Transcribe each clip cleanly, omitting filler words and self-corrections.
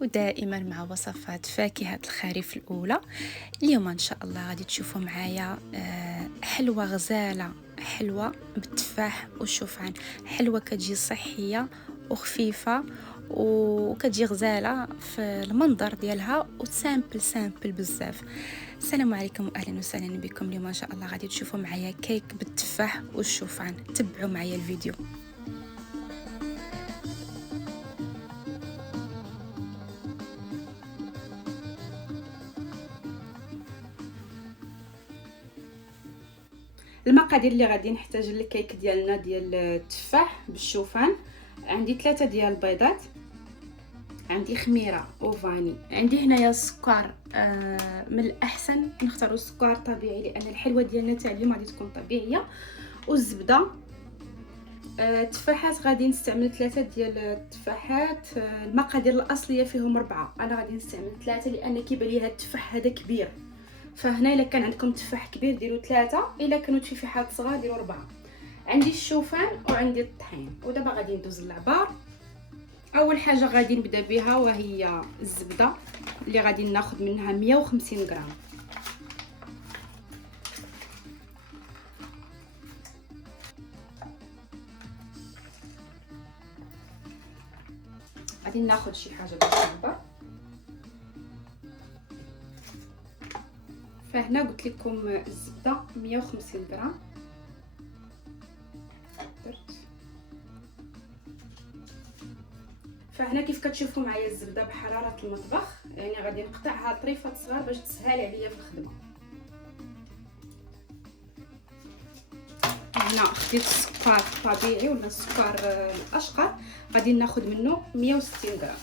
ودائما مع وصفات فاكهة الخريف الأولى. اليوم إن شاء الله غادي تشوفوا معايا حلوة غزالة، حلوة بالتفاح والشوفان. حلوة كتجي صحية وخفيفة وكتجي غزالة في المنظر ديالها سامبل بزاف. السلام عليكم واهلا وسهلا بكم. اليوم ان شاء الله غادي تشوفوا معايا كيك بالتفاح والشوفان. تبعوا معايا الفيديو. المقادير اللي غادي نحتاج للكيك ديالنا ديال التفاح بالشوفان: عندي 3 ديال البيضات، عندي خميره وفاني، عندي هنايا السكر. من الاحسن نختاروا السكر طبيعي لان الحلوه ديالنا تاع اليوم غادي تكون طبيعيه، والزبده. التفاحات غادي نستعمل 3 ديال التفاحات. المقادير الاصليه فيهم 4، انا غادي نستعمل 3 لان كيبان لي هذا التفاح هذا كبير، فهنا الا كان عندكم تفاح كبير ديروا 3، الا كانوا تفاحات صغار ديروا 4. عندي الشوفان وعندي الطحين. ودابا غادي ندوز للعبار. اول حاجه غادي نبدا بها وهي الزبده اللي غادي ناخذ منها 150 غرام. غادي ناخذ شي حاجه باش نعبر. فهنا قلت لكم الزبده 150 غرام درت. فهنا كيف كتشوفوا معايا الزبده بحراره المطبخ، يعني غادي نقطعها طريفات صغار باش تسهل عليا في الخدمه. هنا خديت السكر الطبيعي ولا السكر الاشقر، غادي ناخذ منه 160 غرام.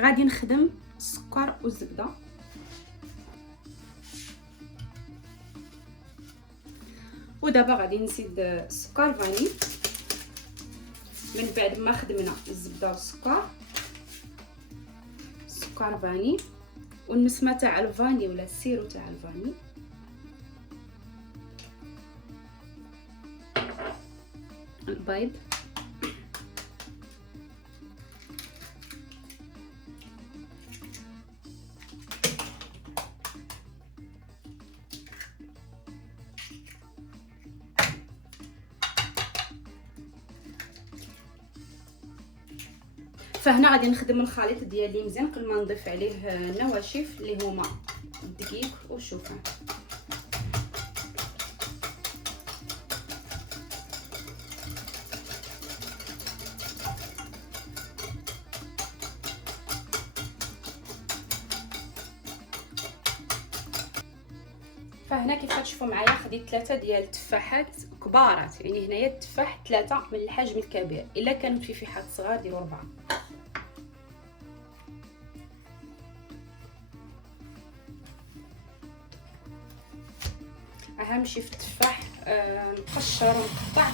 غادي نخدم السكر والزبده. ودابا غادي نزيد السكر فاني من بعد ما خدمنا الزبده والسكر. السكر فاني والنسمه تاع الفاني ولا السيرو تاع الفاني. البيض، فهنا غادي نخدم الخليط ديالي مزيان قبل ما نضيف عليه النواشف اللي هما الدقيق والشوفان. فهنا كيف كتشوفوا معايا خديت 3 ديال التفاحات كبارات، يعني هنايا التفاح 3 من الحجم الكبير، الا كانوا تفاحات صغار ديروا 4. اهم شيء في التفاح نقشر ونقطع.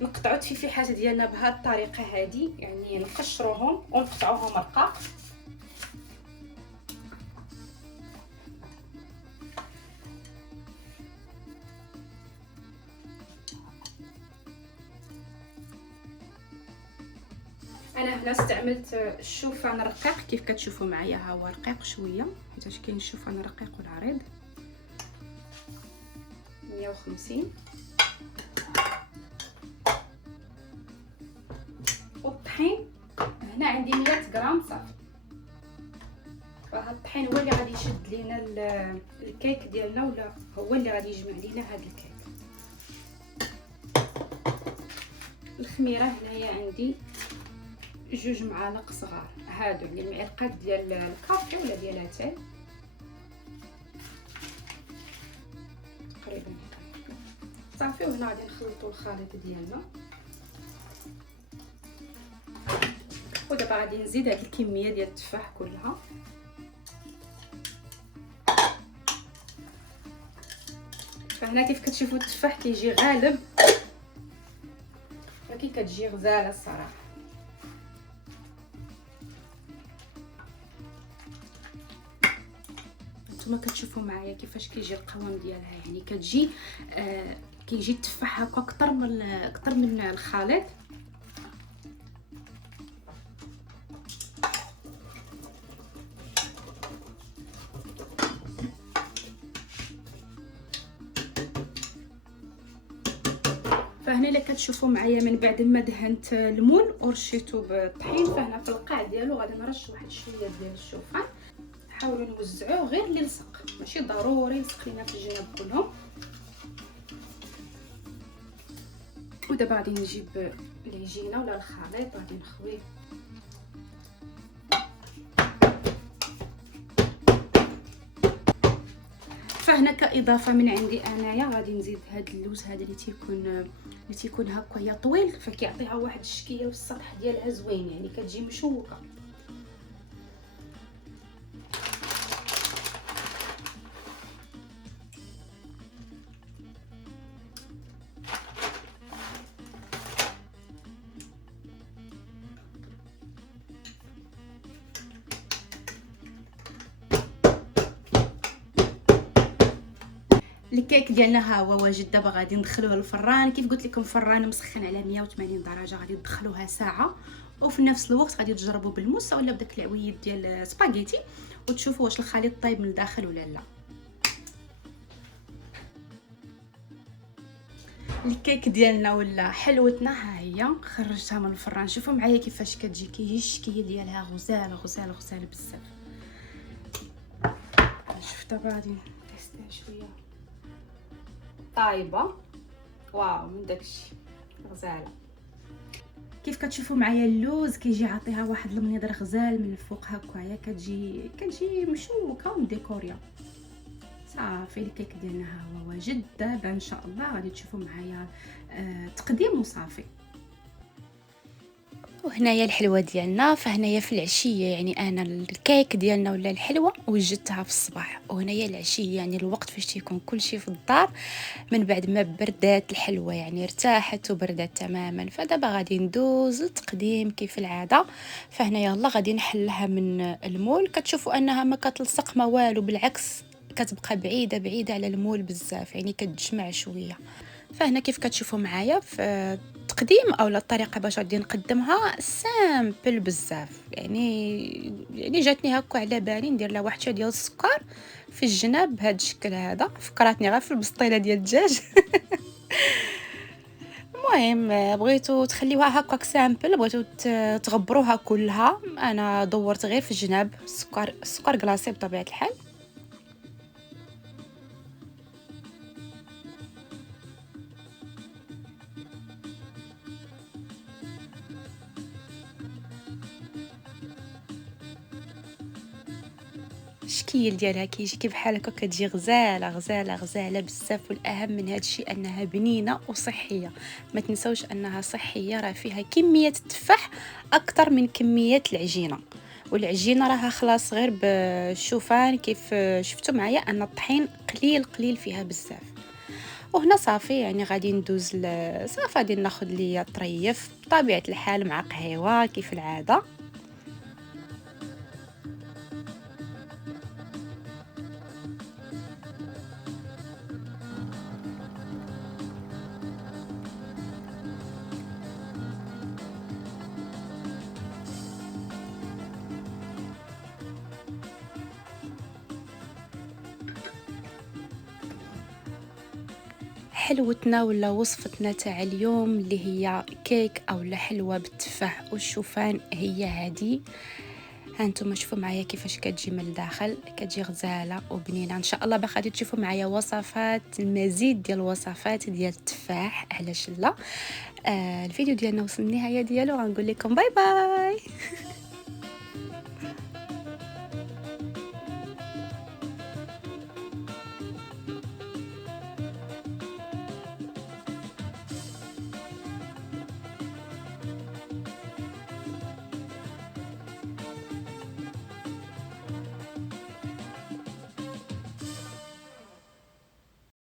نقطعوا التفاحات ديالنا بهذه الطريقه هذه، يعني نقشروهم ونقطعوهم رقاق. انا هنا استعملت الشوفان الرقيق كيف كتشوفوا معايا، ها هو رقيق شويه حيت كاين الشوفان الرقيق والعريض. 150. والطحين هنا عندي 100 غرام صافي. فهاد الطحين هو اللي غادي يشد لينا الكيك ديالنا، ولا هو اللي غادي يجمع لينا هاد الكيك. الخميره هنايا عندي 2 معالق صغار، هادو يعني المعلقات ديال الكافي ولا ديال اتاي تقريبا صافي. وهنا غادي نخلطوا الخليط ديالنا، ودابا غادي نزيد هاد الكميه ديال التفاح كلها. فهنا كيف كتشوفوا التفاح كيجي غالب، ولكن كتجي غزاله الصراحه. نتوما كتشوفوا معايا كيفاش كيجي القوام ديالها، يعني كتجي كيجي التفاح هكا اكثر من الخليط. فهنا اللي كتشوفوا معايا من بعد ما دهنت المون ورشيته بالطحين، فهنا في القاع ديالو غادي نرش واحد شويه ديال الشوفان. حاولوا نوزعوه غير اللي لصق، ماشي ضروري يلصق لينا في الجناب كلهم. ودابا غادي نجيب العجينه ولا الخليط غادي نخويه. فهنا كاضافه من عندي انايا غادي نزيد هاد اللوز هذا اللي تيكون هكايا طويل، فكيعطيها واحد الشكيه والسطح ديالها زوين، يعني كتجي مشوكه. الكيك ديالنا ها هو واجد. دابا غادي ندخلوه للفران. كيف قلت لكم فران مسخن على 180 درجه، غادي تدخلوها ساعه، وفي نفس الوقت غادي تجربوا بالموسه ولا بداك العويد ديال سباغيتي وتشوفوا واش الخليط طيب من الداخل ولا لا. الكيك ديالنا ولا حلوتنا ها هي، خرجتها من الفران. شوفوا معايا كيفاش كتجي، كيجي الشكل ديالها غزاله غزاله غزاله بزاف. شوف دابا غادي نتيستيها شويه طايبه. واو من داكشي غزاله. كيف كتشوفوا معايا اللوز كيجي عطيها واحد المنظر غزال من الفوق هكايا، كتجي مشوكه ومديكوريا. صافي الكيك ديالنا ها هو واجد. دابا ان شاء الله غادي تشوفوا معايا تقديم وصافي. وهنايا الحلوه ديالنا. فهنايا في العشيه يعني انا الكيك ديالنا ولا الحلوه وجدتها في الصباح، وهنايا العشيه يعني الوقت فاش تيكون كلشي في الدار من بعد ما بردات الحلوه، يعني ارتاحت وبردات تماما. فدابا غادي ندوز للتقديم كيف العاده. فهنايا يلا غادي نحلها من المول. كتشوفوا انها ما كتلصق ما والو، بالعكس كتبقى بعيده بعيده على المول بزاف، يعني كتجمع شويه. فهنا كيف كتشوفوا معايا في التقديم اولا الطريقه باش غادي نقدمها سامبل بزاف، يعني جاتني هكا على بالي ندير لها واحد شويه ديال السكر في الجناب بهذا الشكل هذا. فكراتني غير في البسطيله ديال الدجاج. المهم بغيتو تخليوها هكاك سامبل، بغيتو تغبروها كلها، انا دورت غير في الجناب السكر كلاصي بطبيعه الحال. الشكل ديالها كيجي كي بحال هكا، كتجي غزاله غزاله غزاله بزاف. والاهم من هذا الشيء انها بنينه وصحيه. ما تنسوش انها صحيه، راه فيها كميه التفاح اكثر من كميه العجينه، والعجينه راها خلاص غير بالشوفان. كيف شفتوا معايا ان الطحين قليل قليل فيها بزاف. وهنا صافي يعني غادي ندوز صافي غادي ناخذ ليا طريف بطبيعه الحال مع قهوه كيف العاده. حلوتنا ولا وصفتنا تاع اليوم اللي هي كيك او حلوه بالتفاح والشوفان هي هذه. هانتوما شوفوا معايا كيفاش كتجي من الداخل، كتجي غزاله وبنينه. ان شاء الله باقا غادي تشوفوا معايا وصفات، المزيد ديال الوصفات ديال التفاح، علاش لا. الفيديو ديالنا وصل للنهايه ديالو، غنقول لكم باي باي.